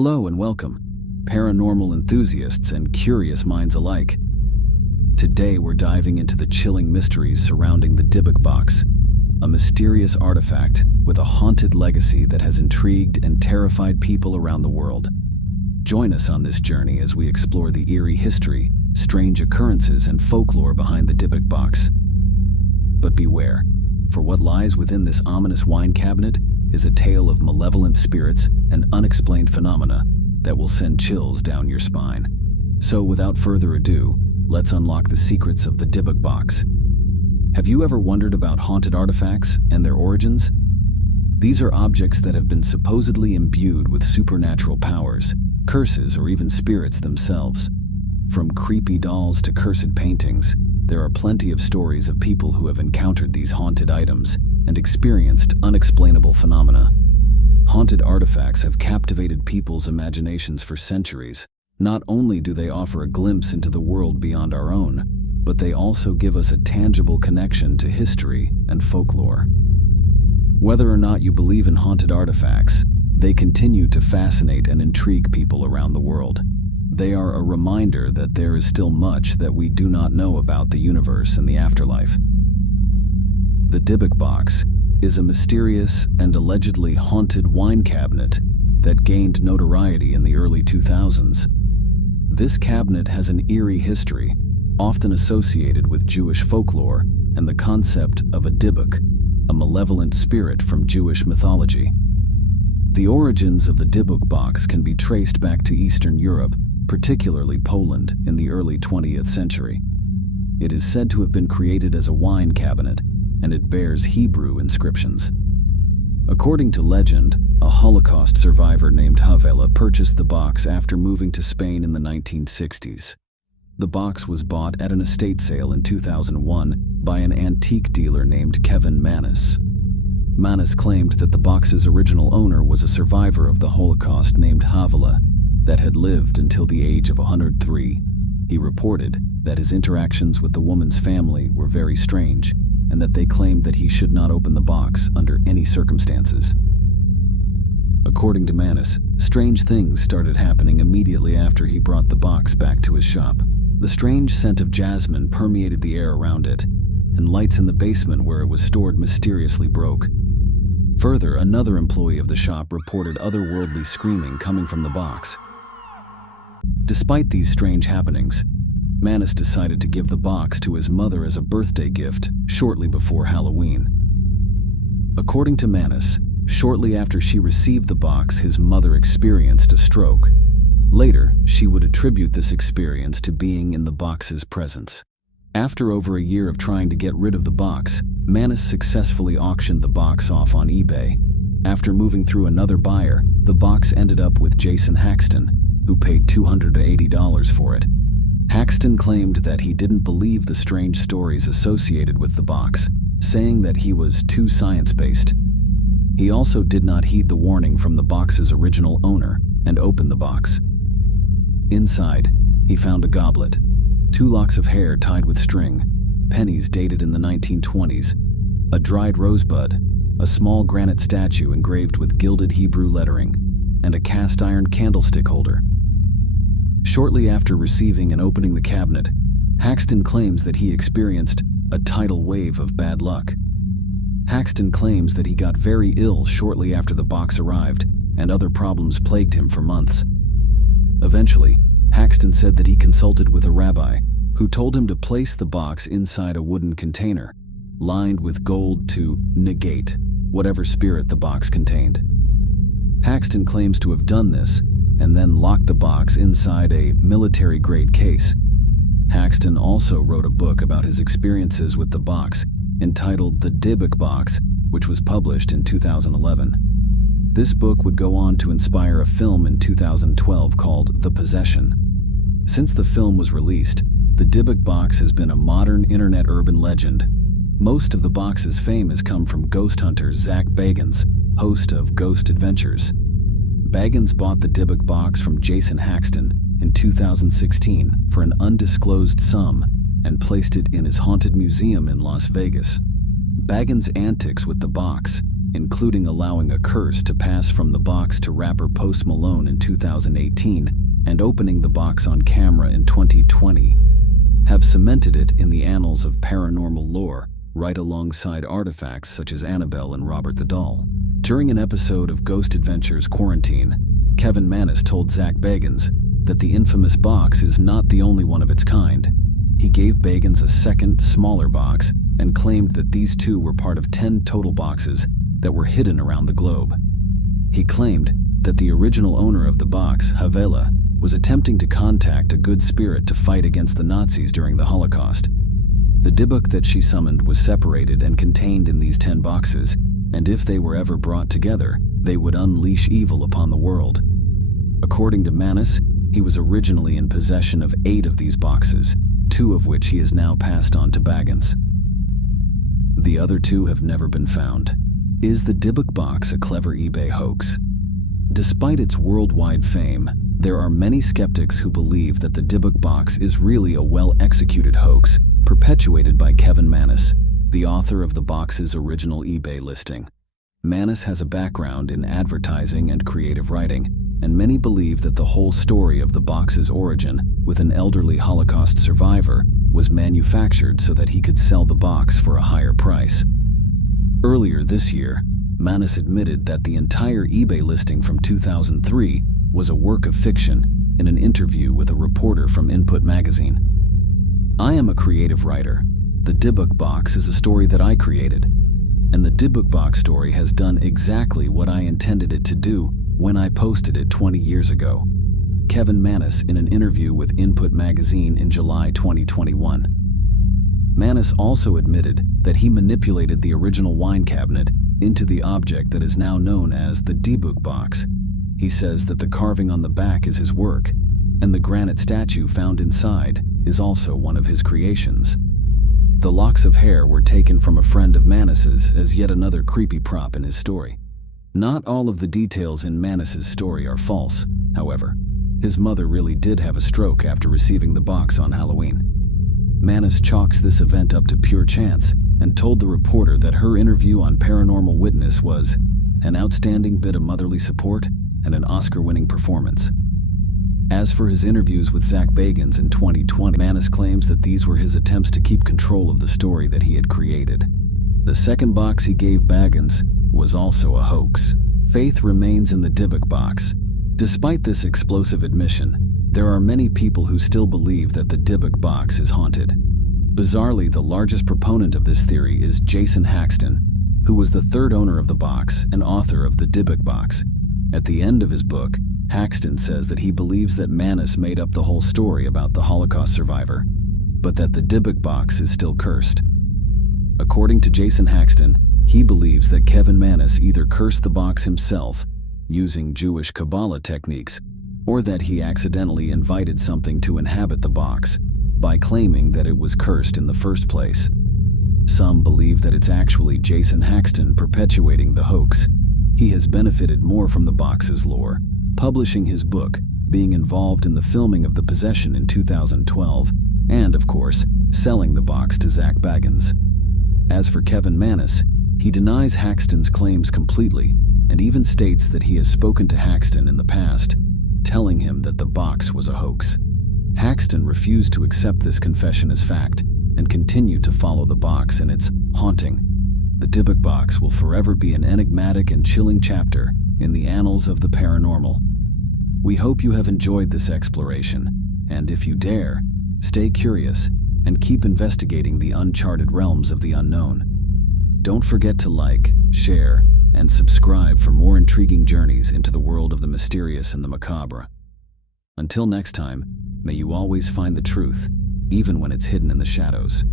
Hello and welcome, paranormal enthusiasts and curious minds alike. Today we're diving into the chilling mysteries surrounding the Dybbuk Box, a mysterious artifact with a haunted legacy that has intrigued and terrified people around the world. Join us on this journey as we explore the eerie history, strange occurrences, and folklore behind the Dybbuk Box. But beware, for what lies within this ominous wine cabinet is a tale of malevolent spirits and unexplained phenomena that will send chills down your spine. So without further ado, let's unlock the secrets of the Dybbuk Box. Have you ever wondered about haunted artifacts and their origins? These are objects that have been supposedly imbued with supernatural powers, curses, or even spirits themselves. From creepy dolls to cursed paintings, there are plenty of stories of people who have encountered these haunted items and experienced unexplainable phenomena. Haunted artifacts have captivated people's imaginations for centuries. Not only do they offer a glimpse into the world beyond our own, but they also give us a tangible connection to history and folklore. Whether or not you believe in haunted artifacts, they continue to fascinate and intrigue people around the world. They are a reminder that there is still much that we do not know about the universe and the afterlife. The Dybbuk Box is a mysterious and allegedly haunted wine cabinet that gained notoriety in the early 2000s. This cabinet has an eerie history, often associated with Jewish folklore and the concept of a Dybbuk, a malevolent spirit from Jewish mythology. The origins of the Dybbuk Box can be traced back to Eastern Europe, particularly Poland, in the early 20th century. It is said to have been created as a wine cabinet, and it bears Hebrew inscriptions. According to legend, a Holocaust survivor named Havela purchased the box after moving to Spain in the 1960s. The box was bought at an estate sale in 2001 by an antique dealer named Kevin Manis. Manis claimed that the box's original owner was a survivor of the Holocaust named Havela that had lived until the age of 103. He reported that his interactions with the woman's family were very strange, and that they claimed that he should not open the box under any circumstances. According to Manis, strange things started happening immediately after he brought the box back to his shop. The strange scent of jasmine permeated the air around it, and lights in the basement where it was stored mysteriously broke. Further, another employee of the shop reported otherworldly screaming coming from the box. Despite these strange happenings, Manis decided to give the box to his mother as a birthday gift shortly before Halloween. According to Manis, shortly after she received the box, his mother experienced a stroke. Later, she would attribute this experience to being in the box's presence. After over a year of trying to get rid of the box, Manis successfully auctioned the box off on eBay. After moving through another buyer, the box ended up with Jason Haxton, who paid $280 for it. Haxton claimed that he didn't believe the strange stories associated with the box, saying that he was too science-based. He also did not heed the warning from the box's original owner and opened the box. Inside, he found a goblet, 2 locks of hair tied with string, pennies dated in the 1920s, a dried rosebud, a small granite statue engraved with gilded Hebrew lettering, and a cast-iron candlestick holder. Shortly after receiving and opening the cabinet, Haxton claims that he experienced a tidal wave of bad luck. Haxton claims that he got very ill shortly after the box arrived, and other problems plagued him for months. Eventually, Haxton said that he consulted with a rabbi, who told him to place the box inside a wooden container, lined with gold to negate whatever spirit the box contained. Haxton claims to have done this, and then locked the box inside a military-grade case. Haxton also wrote a book about his experiences with the box, entitled The Dybbuk Box, which was published in 2011. This book would go on to inspire a film in 2012 called The Possession. Since the film was released, the Dybbuk Box has been a modern internet urban legend. Most of the box's fame has come from ghost hunter Zach Bagans, host of Ghost Adventures. Bagans bought the Dybbuk Box from Jason Haxton in 2016 for an undisclosed sum and placed it in his haunted museum in Las Vegas. Bagans' antics with the box including allowing a curse to pass from the box to rapper Post Malone in 2018 and opening the box on camera in 2020, have cemented it in the annals of paranormal lore, right alongside artifacts such as Annabelle and Robert the Doll. During an episode of Ghost Adventures Quarantine, Kevin Mannis told Zach Bagans that the infamous box is not the only one of its kind. He gave Bagans a second, smaller box and claimed that these two were part of 10 total boxes that were hidden around the globe. He claimed that the original owner of the box, Havela, was attempting to contact a good spirit to fight against the Nazis during the Holocaust. The Dybbuk that she summoned was separated and contained in these 10 boxes, and if they were ever brought together, they would unleash evil upon the world. According to Mannis, he was originally in possession of 8 of these boxes, 2 of which he has now passed on to Bagans. The other 2 have never been found. Is the Dybbuk Box a clever eBay hoax? Despite its worldwide fame, there are many skeptics who believe that the Dybbuk Box is really a well-executed hoax perpetuated by Kevin Mannis, the author of the box's original eBay listing. Mannis has a background in advertising and creative writing, and many believe that the whole story of the box's origin, with an elderly Holocaust survivor, was manufactured so that he could sell the box for a higher price. Earlier this year, Mannis admitted that the entire eBay listing from 2003 was a work of fiction in an interview with a reporter from Input magazine. "I am a creative writer. The Dybbuk Box is a story that I created, and the Dybbuk Box story has done exactly what I intended it to do when I posted it 20 years ago." Kevin Mannis in an interview with Input magazine in July 2021. Mannis also admitted that he manipulated the original wine cabinet into the object that is now known as the Dybbuk Box. He says that the carving on the back is his work, and the granite statue found inside is also one of his creations. The locks of hair were taken from a friend of Mannis's as yet another creepy prop in his story. Not all of the details in Mannis's story are false, however. His mother really did have a stroke after receiving the box on Halloween. Mannis chalks this event up to pure chance and told the reporter that her interview on Paranormal Witness was an outstanding bit of motherly support and an Oscar-winning performance. As for his interviews with Zach Bagans in 2020, Mannis claims that these were his attempts to keep control of the story that he had created. The second box he gave Bagans was also a hoax. Faith remains in the Dybbuk Box. Despite this explosive admission, there are many people who still believe that the Dybbuk Box is haunted. Bizarrely, the largest proponent of this theory is Jason Haxton, who was the third owner of the box and author of the Dybbuk Box. At the end of his book, Haxton says that he believes that Mannis made up the whole story about the Holocaust survivor, but that the Dybbuk Box is still cursed. According to Jason Haxton, he believes that Kevin Mannis either cursed the box himself, using Jewish Kabbalah techniques, or that he accidentally invited something to inhabit the box by claiming that it was cursed in the first place. Some believe that it's actually Jason Haxton perpetuating the hoax. He has benefited more from the box's lore, publishing his book, being involved in the filming of The Possession in 2012, and, of course, selling the box to Zach Bagans. As for Kevin Mannis, he denies Haxton's claims completely and even states that he has spoken to Haxton in the past, telling him that the box was a hoax. Haxton refused to accept this confession as fact and continued to follow the box in its haunting. The Dybbuk Box will forever be an enigmatic and chilling chapter in the annals of the paranormal. We hope you have enjoyed this exploration, and if you dare, stay curious and keep investigating the uncharted realms of the unknown. Don't forget to like, share, and subscribe for more intriguing journeys into the world of the mysterious and the macabre. Until next time, may you always find the truth, even when it's hidden in the shadows.